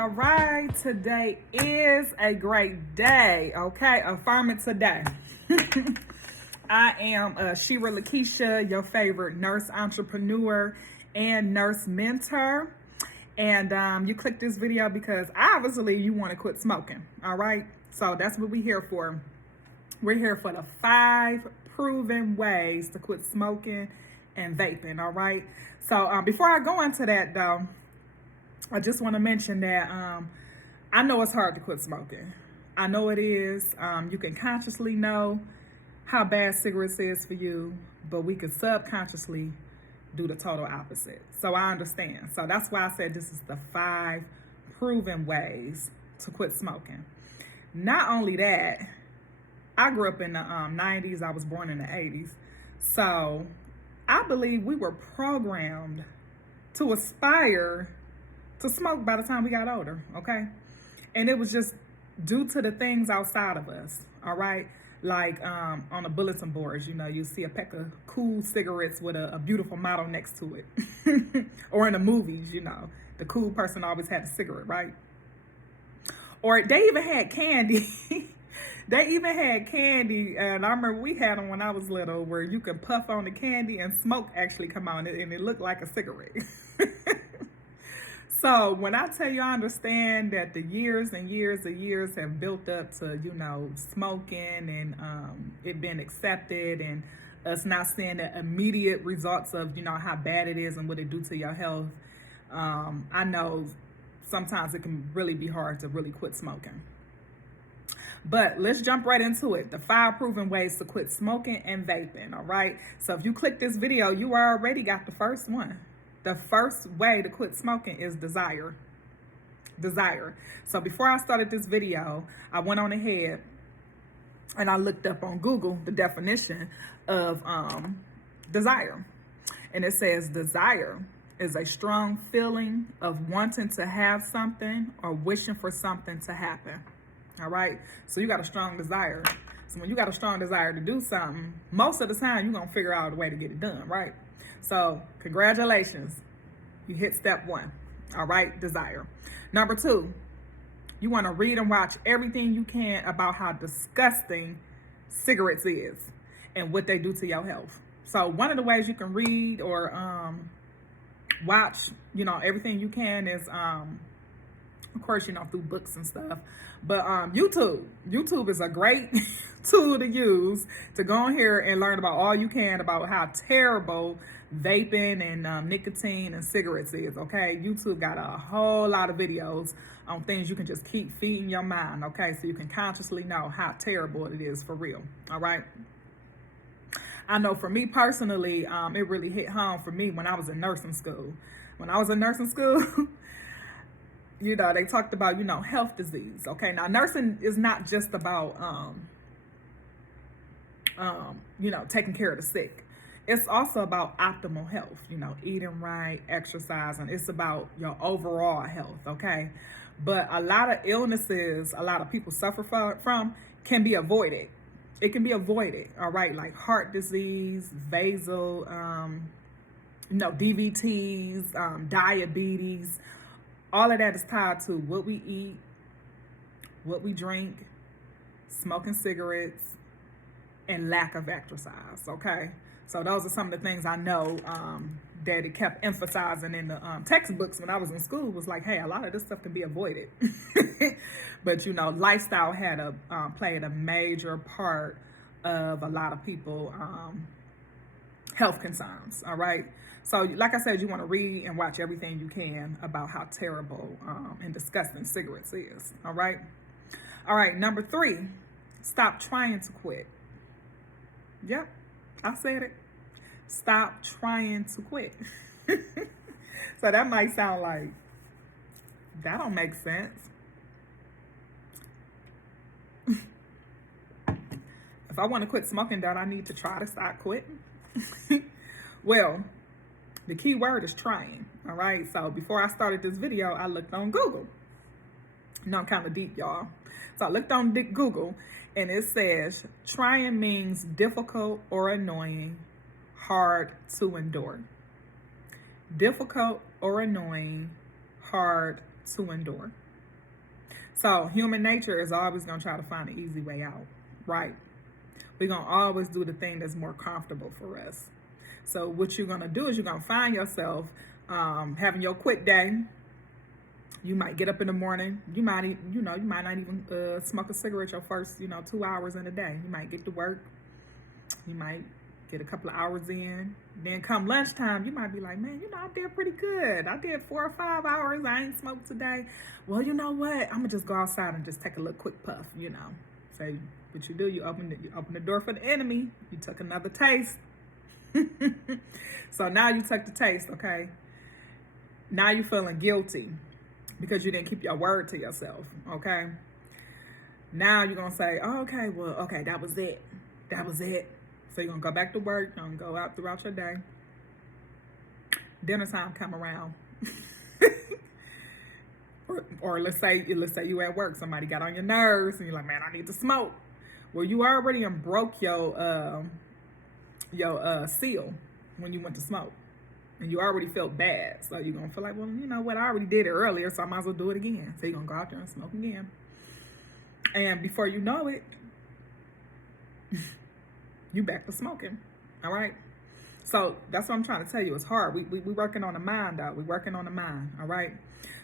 All right, today is a great day, okay? Affirm it today. I am Shira Lakeisha, your favorite nurse entrepreneur and nurse mentor. And you clicked this video because obviously you want to quit smoking, all right? So that's what we're here for. We're here for the 5 proven ways to quit smoking and vaping, all right? So before I go into that, though, I just want to mention that I know it's hard to quit smoking. I know it is. You can consciously know how bad cigarettes is for you, but we can subconsciously do the total opposite. So I understand. So that's why I said this is the 5 proven ways to quit smoking. Not only that, I grew up in the 90s. I was born in the 80s. So I believe we were programmed to aspire to smoke by the time we got older, okay? And it was just due to the things outside of us, all right? Like on the bulletin boards, you know, you see a pack of cool cigarettes with a beautiful model next to it. Or in the movies, you know, the cool person always had a cigarette, right? Or they even had candy. They even had candy, and I remember we had them when I was little, where you could puff on the candy and smoke actually come out, and it looked like a cigarette. So when I tell you, I understand that the years and years and years have built up to, you know, smoking and it being accepted and us not seeing the immediate results of, you know, how bad it is and what it do to your health. I know sometimes it can really be hard to really quit smoking. But let's jump right into it. The 5 proven ways to quit smoking and vaping, all right? So if you click this video, you already got the first one. The first way to quit smoking is desire. Desire. So before I started this video, I went on ahead and I looked up on Google the definition of desire. And it says desire is a strong feeling of wanting to have something or wishing for something to happen. All right? So you got a strong desire. So when you got a strong desire to do something, most of the time you're going to figure out a way to get it done, right? So congratulations, you hit step 1, all right, desire. Number 2, you want to read and watch everything you can about how disgusting cigarettes is and what they do to your health. So one of the ways you can read or watch, you know, everything you can is, of course, you know, through books and stuff. But YouTube is a great tool to use to go on here and learn about all you can about how terrible vaping and nicotine and cigarettes is, okay? YouTube got a whole lot of videos on things you can just keep feeding your mind, okay? So you can consciously know how terrible it is for real, all right? I know for me personally, it really hit home for me when I was in nursing school. When I was in nursing school, you know, they talked about, you know, health disease, okay? Now, nursing is not just about, you know, taking care of the sick. It's also about optimal health, you know, eating right, exercising. It's about your overall health, okay? But a lot of illnesses a lot of people suffer from can be avoided. It can be avoided, all right? Like heart disease, basal, you know, DVTs, diabetes. All of that is tied to what we eat, what we drink, smoking cigarettes, and lack of exercise, okay? So those are some of the things I know that it kept emphasizing in the textbooks when I was in school was like, hey, a lot of this stuff can be avoided. But, you know, lifestyle had played a major part of a lot of people health concerns, all right? So like I said, you want to read and watch everything you can about how terrible and disgusting cigarettes is, all right? All right, number 3, stop trying to quit. Yep, I said it. Stop trying to quit. So that might sound like, that don't make sense. If I want to quit smoking, don't I need to try to stop quitting? Well, the key word is trying, all right? So before I started this video, I looked on Google. You know, I'm kind of deep, y'all. So I looked on Google, and it says, trying means difficult or annoying, hard to endure. Difficult or annoying, hard to endure. So human nature is always going to try to find an easy way out, right? We're going to always do the thing that's more comfortable for us. So what you're going to do is you're going to find yourself having your quit day. You might get up in the morning. You might not even smoke a cigarette your first, 2 hours in a day. You might get to work. You might get a couple of hours in. Then come lunchtime, you might be like, man, I did pretty good. I did 4 or 5 hours. I ain't smoked today. Well, you know what? I'm gonna just go outside and just take a little quick puff. So what you do? You open the door for the enemy. You took another taste. So now you took the taste. Okay. Now you're feeling guilty because you didn't keep your word to yourself. Okay. Now you're gonna say, oh, okay, that was it. So you're going to go back to work. You're going to go out throughout your day. Dinner time come around. or let's say you at work. Somebody got on your nerves and you're like, man, I need to smoke. Well, you already broke your seal when you went to smoke. And you already felt bad. So you're going to feel like, well, you know what? I already did it earlier, so I might as well do it again. So you're going to go out there and smoke again. And before you know it, you back to smoking. All right. So that's what I'm trying to tell you. It's hard. We working on the mind, though. We working on the mind. All right.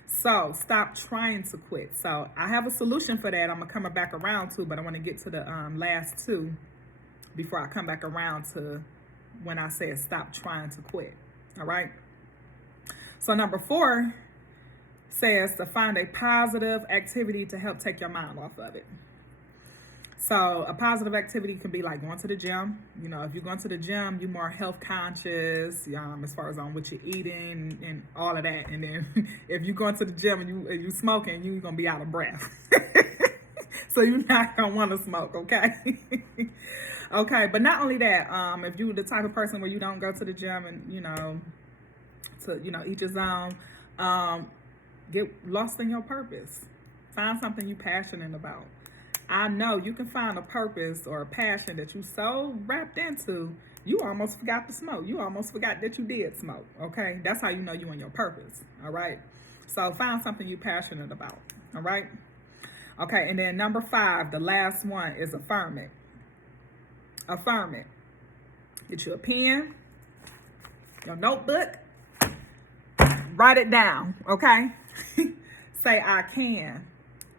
So stop trying to quit. So I have a solution for that. I'm gonna come back around to, but I want to get to the last two before I come back around to when I said stop trying to quit. All right. So number 4 says to find a positive activity to help take your mind off of it. So a positive activity can be like going to the gym. If you're going to the gym, you're more health conscious as far as on what you're eating and all of that. And then if you're going to the gym and you smoking, you're going to be out of breath. So you're not going to want to smoke, okay? Okay, but not only that, if you're the type of person where you don't go to the gym and, to each his own, get lost in your purpose. Find something you're passionate about. I know you can find a purpose or a passion that you so wrapped into, you almost forgot to smoke. You almost forgot that you did smoke, okay? That's how you know you in your purpose, all right? So find something you're passionate about, all right? Okay, and then number 5, the last one is affirm it. Affirm it. Get you a pen, your notebook, write it down, okay? Say, I can,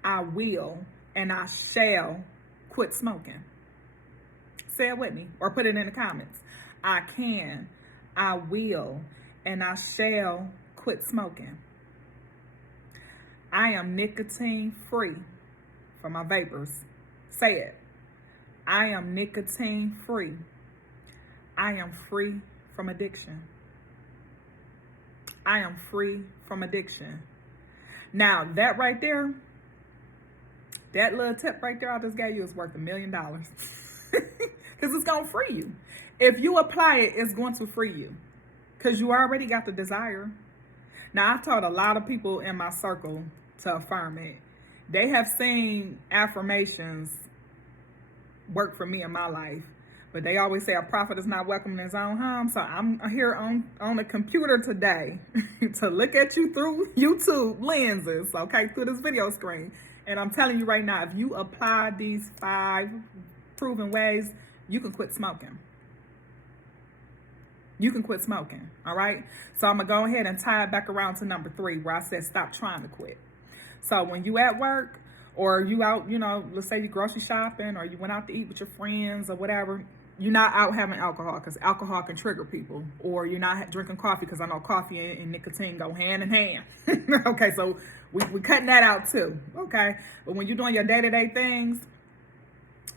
I will, and I shall quit smoking. Say it with me or put it in the comments. I can, I will, and I shall quit smoking. I am nicotine free for my vapors. Say it. I am nicotine free. I am free from addiction. I am free from addiction. Now, that right there, that little tip right there I just gave you is worth $1 million. Because it's going to free you. If you apply it, it's going to free you. Because you already got the desire. Now, I've taught a lot of people in my circle to affirm it. They have seen affirmations work for me in my life. But they always say a prophet is not welcome in his own home. So I'm here on the computer today to look at you through YouTube lenses, okay, through this video screen. And I'm telling you right now, if you apply these 5 proven ways, you can quit smoking. You can quit smoking, all right? So I'm going to go ahead and tie it back around to number 3 where I said stop trying to quit. So when you at work or you out, let's say you grocery shopping or you went out to eat with your friends or whatever, you're not out having alcohol because alcohol can trigger people. Or you're not drinking coffee because I know coffee and nicotine go hand in hand. Okay, so we're cutting that out too, okay? But when you're doing your day-to-day things,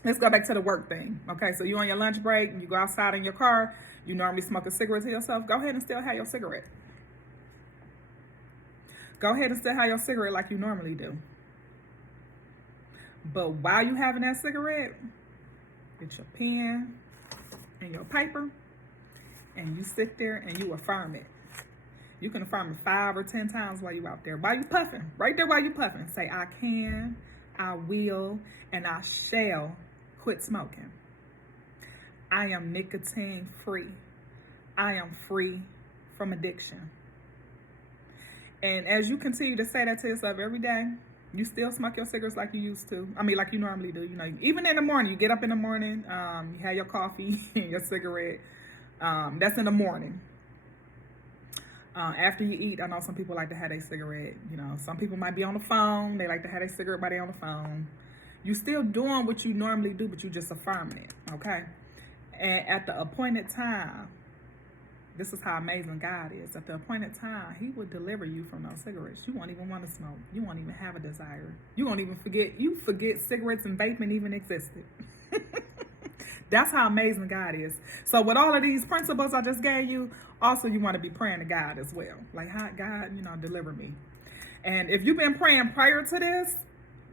let's go back to the work thing, okay? So you're on your lunch break and you go outside in your car, you normally smoke a cigarette to yourself, go ahead and still have your cigarette. Go ahead and still have your cigarette like you normally do. But while you having that cigarette, get your pen and your paper and you sit there and you affirm it. You can affirm it 5 or 10 times while you out there. While you puffing, right there while you puffing. Say, I can, I will, and I shall quit smoking. I am nicotine free. I am free from addiction. And as you continue to say that to yourself every day, You still smoke your cigarettes like you used to. I mean, like you normally do. You know, even in the morning, you get up in the morning, you have your coffee and your cigarette. That's in the morning. After you eat, I know some people like to have a cigarette. You know, some people might be on the phone. They like to have a cigarette while they on the phone. You still doing what you normally do, but you just affirming it, okay? And at the appointed time, this is how amazing God is. At the appointed time, he would deliver you from those cigarettes. You won't even want to smoke. You won't even have a desire. You won't even forget. You forget cigarettes and vaping even existed. That's how amazing God is. So with all of these principles I just gave you, also you want to be praying to God as well. Like, how God, deliver me. And if you've been praying prior to this,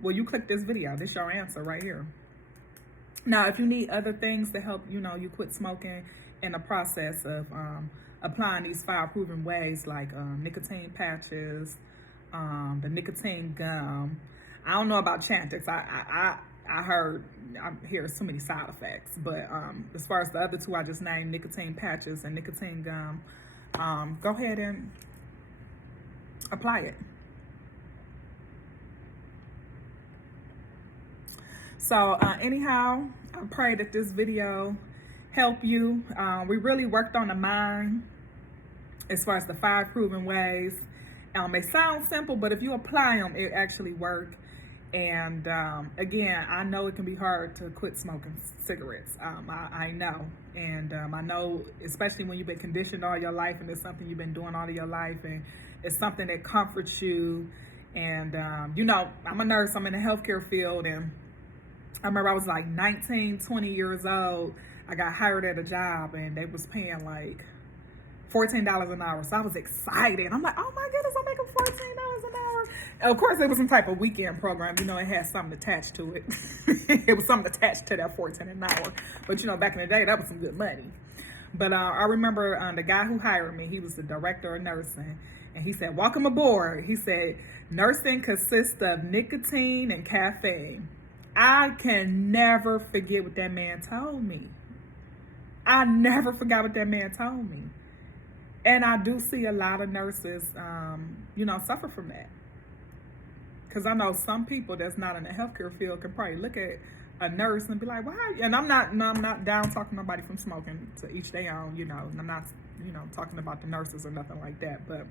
well, you click this video. This is your answer right here. Now, if you need other things to help, you quit smoking in the process of applying these 5 proven ways, like nicotine patches, the nicotine gum. I don't know about Chantix. I hear so many side effects, but as far as the other 2 I just named, nicotine patches and nicotine gum, go ahead and apply it. So anyhow, I pray that this video help you. We really worked on the mind as far as the 5 proven ways. They sound simple, but if you apply them, it actually works. And again, I know it can be hard to quit smoking cigarettes. I know. And I know, especially when you've been conditioned all your life and it's something you've been doing all of your life and it's something that comforts you. And, I'm a nurse. I'm in the healthcare field. And I remember I was like 19, 20 years old. I got hired at a job and they was paying like $14 an hour. So I was excited. I'm like, oh my goodness, I'm making $14 an hour. And of course, it was some type of weekend program. It had something attached to it. It was something attached to that $14 an hour. But, back in the day, that was some good money. But I remember the guy who hired me, he was the director of nursing. And he said, welcome aboard. He said, nursing consists of nicotine and caffeine. I can never forget what that man told me. I never forgot what that man told me. And I do see a lot of nurses, suffer from that. Because I know some people that's not in the healthcare field can probably look at a nurse and be like, why? And I'm not down talking nobody from smoking, to each their own, and I'm not, talking about the nurses or nothing like that. But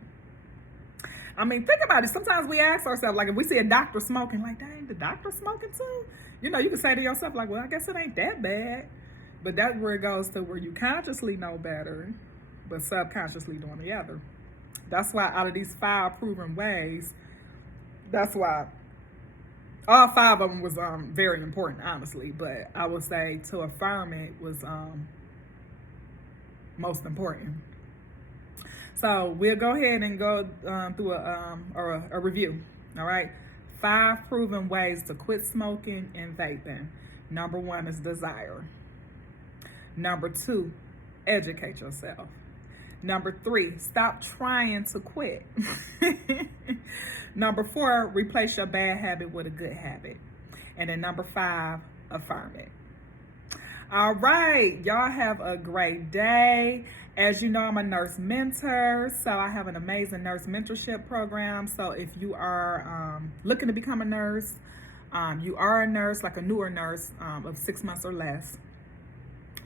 I mean, think about it. Sometimes we ask ourselves, like, if we see a doctor smoking, like, dang, the doctor smoking too? You can say to yourself, like, well, I guess it ain't that bad. But that's where it goes to where you consciously know better, but subconsciously doing the other. That's why out of these 5 proven ways, that's why all 5 of them was very important, honestly. But I would say to affirm it was most important. So we'll go ahead and go through a review. All right, 5 proven ways to quit smoking and vaping. Number 1 is desire. Number 2, educate yourself. Number 3, stop trying to quit. Number 4, replace your bad habit with a good habit. And then number 5, affirm it. All right, y'all have a great day. As you know, I'm a nurse mentor, so I have an amazing nurse mentorship program. So if you are looking to become a nurse, you are a nurse, like a newer nurse of 6 months or less,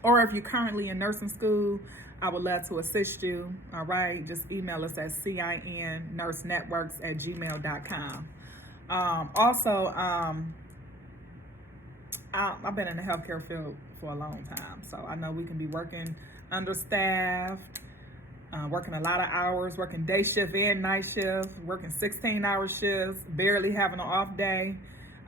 or if you're currently in nursing school, I would love to assist you. All right, just email us at cinnursenetworks@gmail.com. Also, I've been in the healthcare field for a long time, so I know we can be working understaffed, working a lot of hours, working day shift and night shift, working 16-hour shifts, barely having an off day.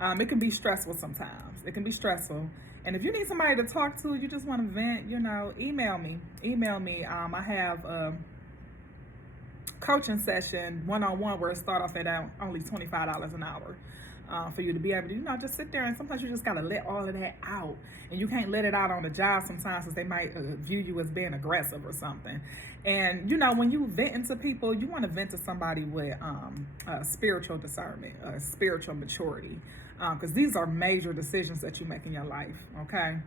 It can be stressful sometimes. It can be stressful. And if you need somebody to talk to, you just want to vent, email me. I have a coaching session one-on-one where it starts off at only $25 an hour. For you to be able to, just sit there, and sometimes you just got to let all of that out. And you can't let it out on the job sometimes because they might view you as being aggressive or something. And, when you vent to people, you want to vent to somebody with spiritual discernment, spiritual maturity. Because these are major decisions that you make in your life, okay?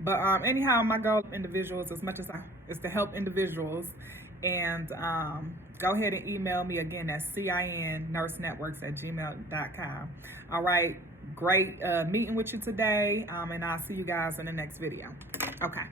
But anyhow, my goal of individuals, as much as is to help individuals And go ahead and email me again at cinnursenetworks@gmail.com. All right, great meeting with you today, and I'll see you guys in the next video. Okay.